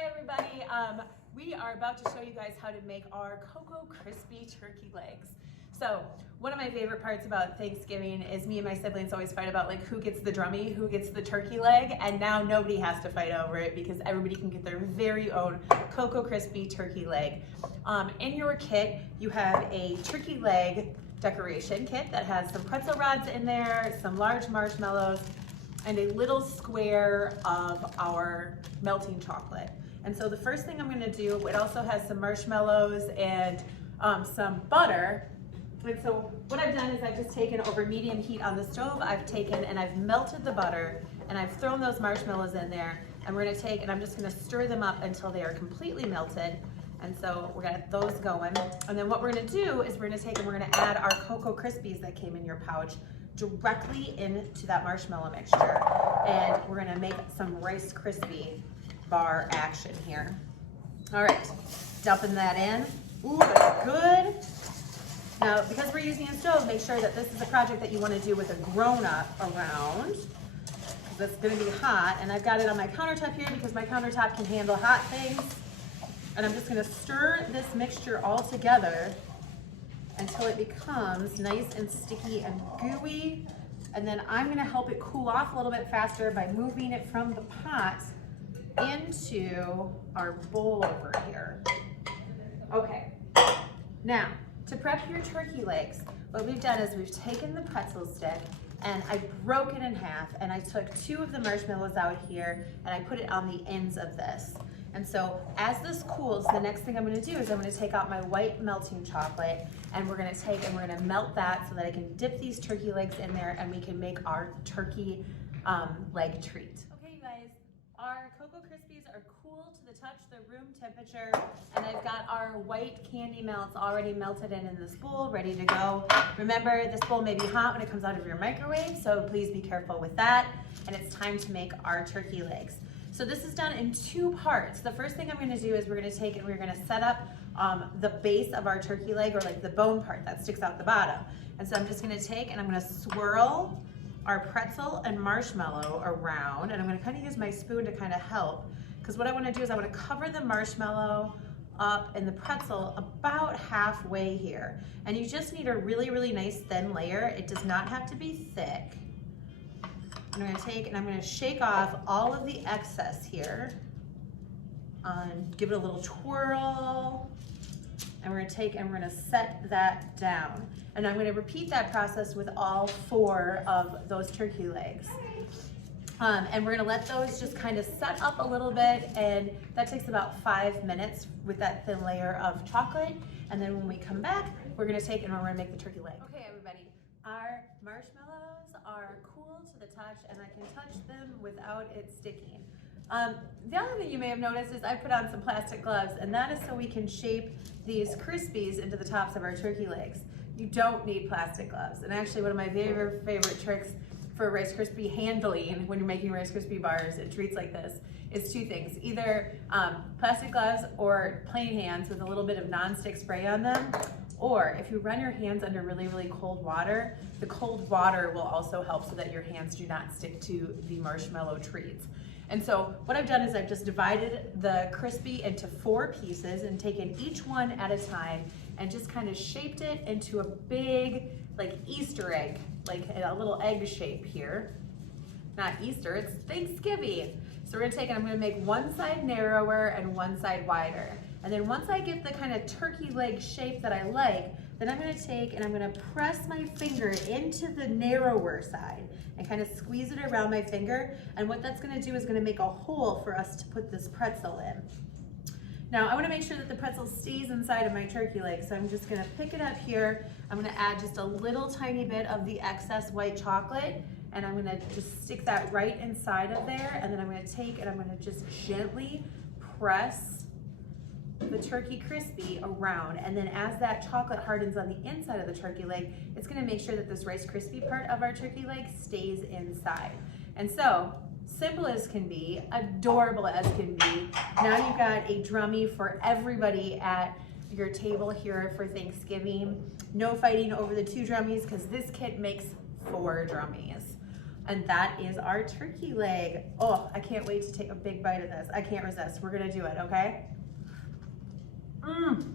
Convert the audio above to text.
Hi everybody, we are about to show you guys how to make our Cocoa Crispy turkey legs. So one of my favorite parts about Thanksgiving is me and my siblings always fight about like who gets the drummy, who gets the turkey leg, and now nobody has to fight over it because everybody can get their very own Cocoa Crispy turkey leg. In your kit, you have a turkey leg decoration kit that has some pretzel rods in there, some large marshmallows, and a little square of our melting chocolate. And so the first thing I'm gonna do, it also has some marshmallows and some butter. And so what I've done is I've just taken over medium heat on the stove, I've taken and I've melted the butter and I've thrown those marshmallows in there, and we're gonna take and I'm just gonna stir them up until they are completely melted. And so we're gonna get those going. And then what we're gonna do is we're gonna take and we're gonna add our Cocoa Krispies that came in your pouch directly into that marshmallow mixture. And we're gonna make some Rice Krispie bar action here. All right, dumping that in. Ooh, that's good. Now, because we're using a stove, make sure that this is a project that you wanna do with a grown-up around, because it's gonna be hot. And I've got it on my countertop here because my countertop can handle hot things. And I'm just gonna stir this mixture all together until it becomes nice and sticky and gooey. And then I'm gonna help it cool off a little bit faster by moving it from the pot into our bowl over here. Okay, now to prep your turkey legs, what we've done is we've taken the pretzel stick and I broke it in half, and I took 2 of the marshmallows out here and I put it on the ends of this. And so as this cools, the next thing I'm gonna do is I'm gonna take out my white melting chocolate, and we're gonna take and we're gonna melt that so that I can dip these turkey legs in there and we can make our turkey leg treat. Okay, you guys, our Cocoa Krispies are cool to the touch, they're room temperature, and I've got our white candy melts already melted in this bowl, ready to go. Remember, this bowl may be hot when it comes out of your microwave, so please be careful with that. And it's time to make our turkey legs. So this is done in 2 parts. The first thing I'm gonna do is we're gonna take and we're gonna set up the base of our turkey leg, or like the bone part that sticks out the bottom. And so I'm just gonna take and I'm gonna swirl our pretzel and marshmallow around, and I'm gonna kind of use my spoon to kind of help, because what I wanna do is I wanna cover the marshmallow up and the pretzel about halfway here. And you just need a really, really nice thin layer. It does not have to be thick. I'm gonna take and I'm gonna shake off all of the excess here and give it a little twirl. And we're gonna take and we're gonna set that down. And I'm gonna repeat that process with all 4 of those turkey legs. And we're gonna let those just kind of set up a little bit, and that takes about 5 minutes with that thin layer of chocolate. And then when we come back, we're gonna take and we're gonna make the turkey leg. Okay, everybody, our marshmallows are cool to the touch, and I can touch them without it sticking. The other thing you may have noticed is I put on some plastic gloves, and that is so we can shape these Krispies into the tops of our turkey legs. You don't need plastic gloves. And actually, one of my favorite tricks for Rice Krispie handling when you're making Rice Krispie bars and treats like this is 2 things. Either plastic gloves or plain hands with a little bit of non-stick spray on them. Or if you run your hands under really, really cold water, the cold water will also help so that your hands do not stick to the marshmallow treats. And so what I've done is I've just divided the Crispy into 4 pieces and taken each one at a time and just kind of shaped it into a big, like Easter egg, like a little egg shape here. Not Easter, it's Thanksgiving. So we're gonna take and I'm gonna make one side narrower and one side wider. And then once I get the kind of turkey leg shape that I like, then I'm gonna take and I'm gonna press my finger into the narrower side and kind of squeeze it around my finger. And what that's gonna do is gonna make a hole for us to put this pretzel in. Now I wanna make sure that the pretzel stays inside of my turkey leg, so I'm just gonna pick it up here. I'm gonna add just a little tiny bit of the excess white chocolate, and I'm gonna just stick that right inside of there. And then I'm gonna take and I'm gonna just gently press the Turkey Crispy around, and then as that chocolate hardens on the inside of the turkey leg, it's gonna make sure that this Rice Krispie part of our turkey leg stays inside. And so, simple as can be, adorable as can be, now you've got a drummy for everybody at your table here for Thanksgiving. No fighting over the 2 drummies, because this kit makes 4 drummies. And that is our turkey leg. Oh, I can't wait to take a big bite of this. I can't resist. We're gonna do it, okay? Mmm.